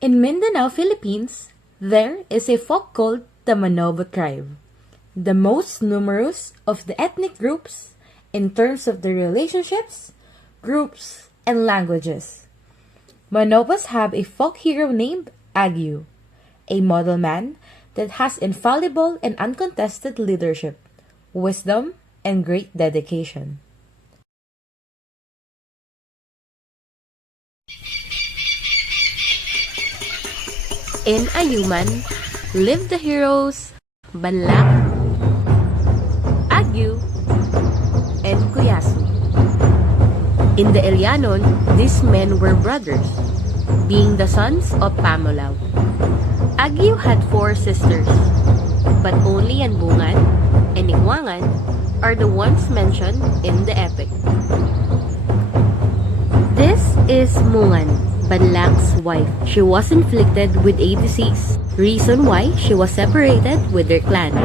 In Mindanao, Philippines, there is a folk called the Manobo tribe, the most numerous of the ethnic groups in terms of their relationships, groups, and languages. Manobos have a folk hero named Agyu, a model man that has infallible and uncontested leadership, wisdom, and great dedication. In Ayuman live the heroes Banlak, Agyu, and Kuyasu. In the Ilianon, these men were brothers, being the sons of Pamulaw. Agyu had 4 sisters, but only Yanbungan and Ikwangan are the ones mentioned in the epic. This is Mungan, Banlak's wife. She was inflicted with a disease, reason why she was separated with their clan.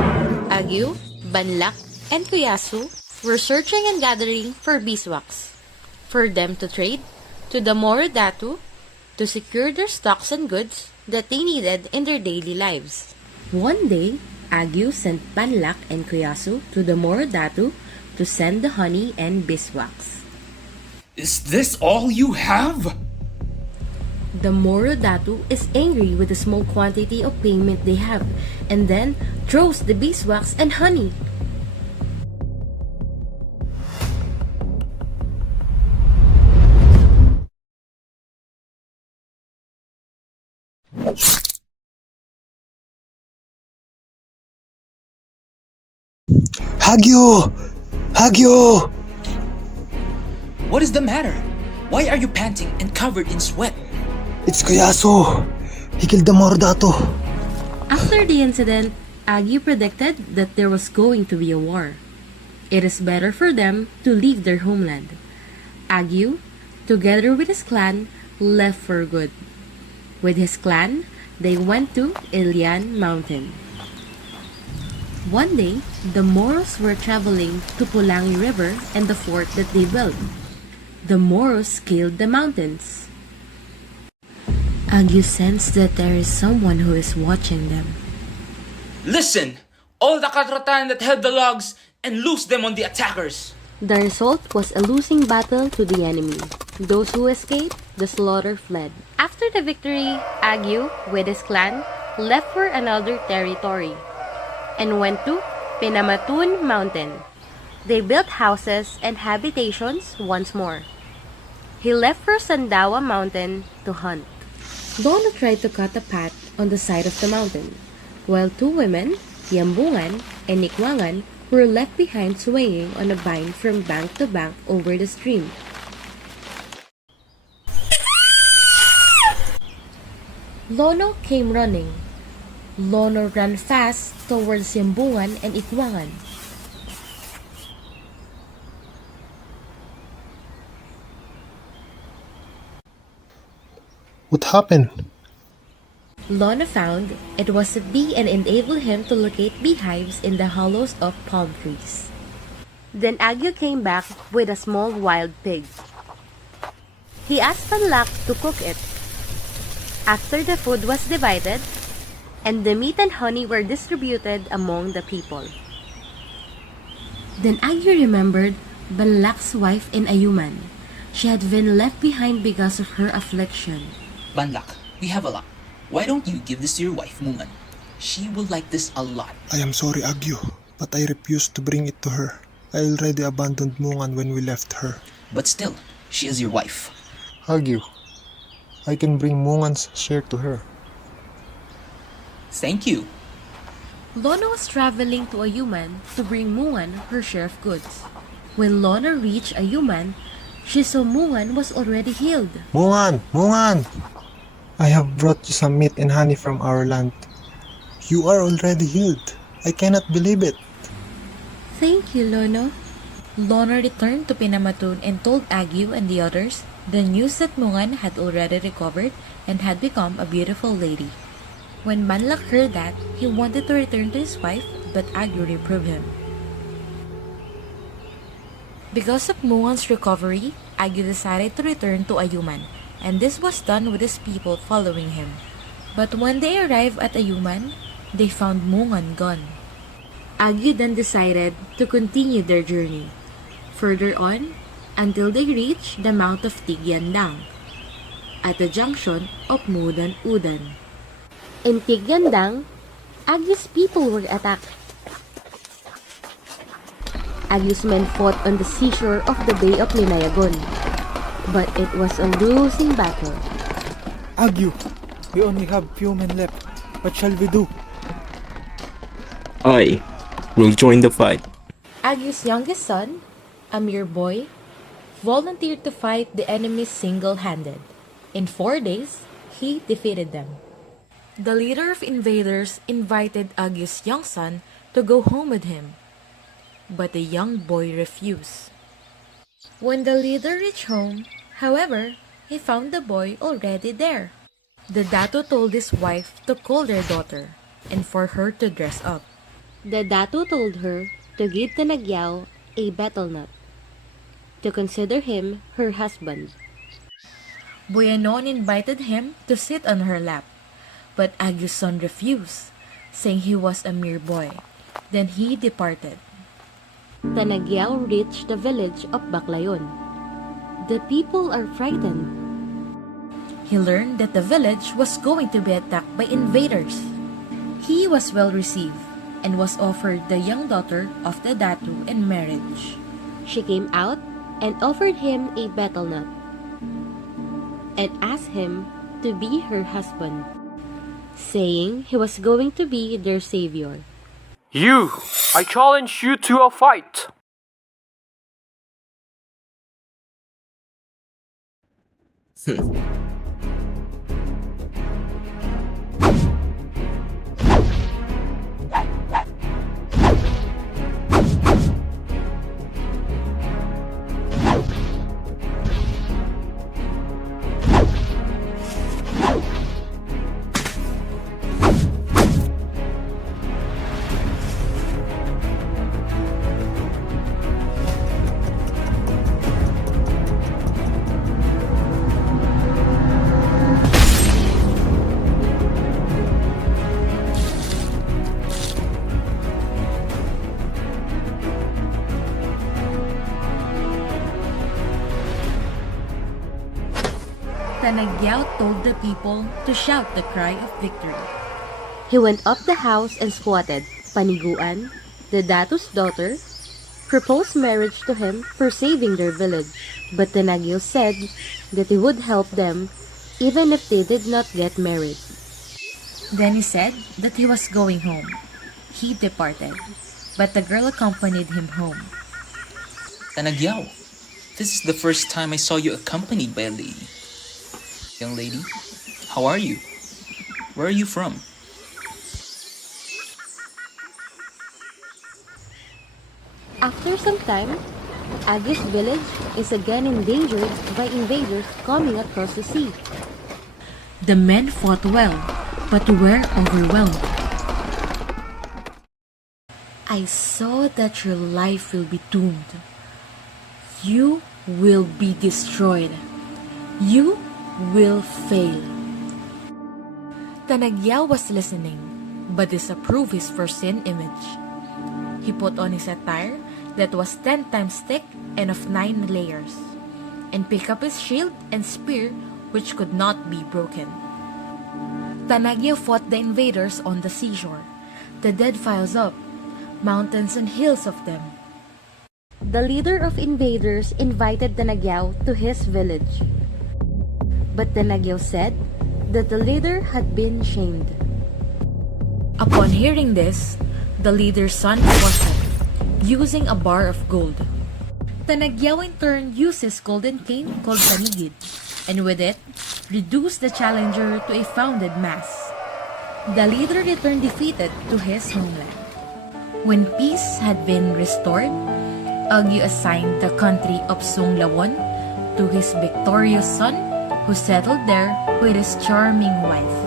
Agyu, Banlak, and Kuyasu were searching and gathering for beeswax, for them to trade to the Moro Datu to secure their stocks and goods that they needed in their daily lives. One day, Agyu sent Banlak and Kuyasu to the Moro Datu to send the honey and beeswax. Is this all you have? The Moro Datu is angry with the small quantity of payment they have and then throws the beeswax and honey. Agyu! Agyu! What is the matter? Why are you panting and covered in sweat? It's Kuyasu! He killed the Mordato! After the incident, Agyu predicted that there was going to be a war. It is better for them to leave their homeland. Agyu, together with his clan, left for good. With his clan, they went to Ilian Mountain. One day, the Moros were traveling to Pulangi River and the fort that they built. The Moros scaled the mountains. Agyu sensed that there is someone who is watching them. Listen! All the Katratan that held the logs and loose them on the attackers! The result was a losing battle to the enemy. Those who escaped, the slaughter fled. After the victory, Agyu, with his clan, left for another territory and went to Pinamatun Mountain. They built houses and habitations once more. He left for Sandawa Mountain to hunt. Lono tried to cut a path on the side of the mountain, while 2 women, Yambungan and Nikwangan, were left behind swaying on a vine from bank to bank over the stream. Lono came running. Lono ran fast towards Yambungan and Ikwangan. What happened? Lono found it was a bee and enabled him to locate beehives in the hollows of palm trees. Then Agyu came back with a small wild pig. He asked Panlak to cook it. After the food was divided, and the meat and honey were distributed among the people. Then Agyu remembered Banlak's wife in Ayuman. She had been left behind because of her affliction. Banlak, we have a lot. Why don't you give this to your wife, Mungan? She will like this a lot. I am sorry, Agyu, but I refused to bring it to her. I already abandoned Mungan when we left her. But still, she is your wife. Agyu, I can bring Mungan's share to her. Thank you. Lono was traveling to Ayuman to bring Mungan her share of goods. When Lono reached Ayuman, she saw Mungan was already healed. Mungan! Mungan! I have brought you some meat and honey from our land. You are already healed. I cannot believe it. Thank you, Lono. Lono returned to Pinamatun and told Agyu and the others the news that Mungan had already recovered and had become a beautiful lady. When Banlak heard that, he wanted to return to his wife, but Agyu reproved him. Because of Mungan's recovery, Agyu decided to return to Ayuman and this was done with his people following him. But when they arrived at Ayuman, they found Mungan gone. Agyu then decided to continue their journey further on until they reached the Mount of Tigyandang at the junction of Mudan-Udan. In Tigyandang, Agyu's people were attacked. Agyu's men fought on the seashore of the Bay of Linayagon, but it was a losing battle. Agyu, we only have few men left. What shall we do? I will join the fight. Agyu's youngest son, a mere boy, volunteered to fight the enemy single-handed. In 4 days, he defeated them. The leader of invaders invited Agyu's young son to go home with him, but the young boy refused. When the leader reached home, however, he found the boy already there. The dato told his wife to call their daughter and for her to dress up. The dato told her to give Tanagyao a betel nut, to consider him her husband. Buenon invited him to sit on her lap, but Agyu's son refused, saying he was a mere boy. Then he departed. Tanagyao reached the village of Baclayon. The people are frightened. He learned that the village was going to be attacked by invaders. He was well received and was offered the young daughter of the datu in marriage. She came out and offered him a betel nut and asked him to be her husband, saying he was going to be their savior. I challenge you to a fight. Tanagyao told the people to shout the cry of victory. He went up the house and squatted. Paniguan, the datu's daughter, proposed marriage to him for saving their village. But Tanagyao said that he would help them even if they did not get married. Then he said that he was going home. He departed, but the girl accompanied him home. Tanagyao, this is the first time I saw you accompanied by a lady. Young lady, how are you? Where are you from? After some time, Agyu's village is again endangered by invaders coming across the sea. The men fought well, but were overwhelmed. I saw that your life will be doomed. You will be destroyed. You will fail. Tanagyao was listening, but disapproved his foreseen image. He put on his attire that was 10 times thick and of 9 layers, and picked up his shield and spear which could not be broken. Tanagyao fought the invaders on the seashore. The dead piles up, mountains and hills of them. The leader of invaders invited Tanagyao to his village. But Tanagyao said that the leader had been shamed. Upon hearing this, the leader's son was him, using a bar of gold. Tanagyao in turn used his golden cane called Tanigid, and with it, reduced the challenger to a founded mass. The leader returned defeated to his homeland. When peace had been restored, Agyu assigned the country of Sunglawon to his victorious son, who settled there with his charming wife.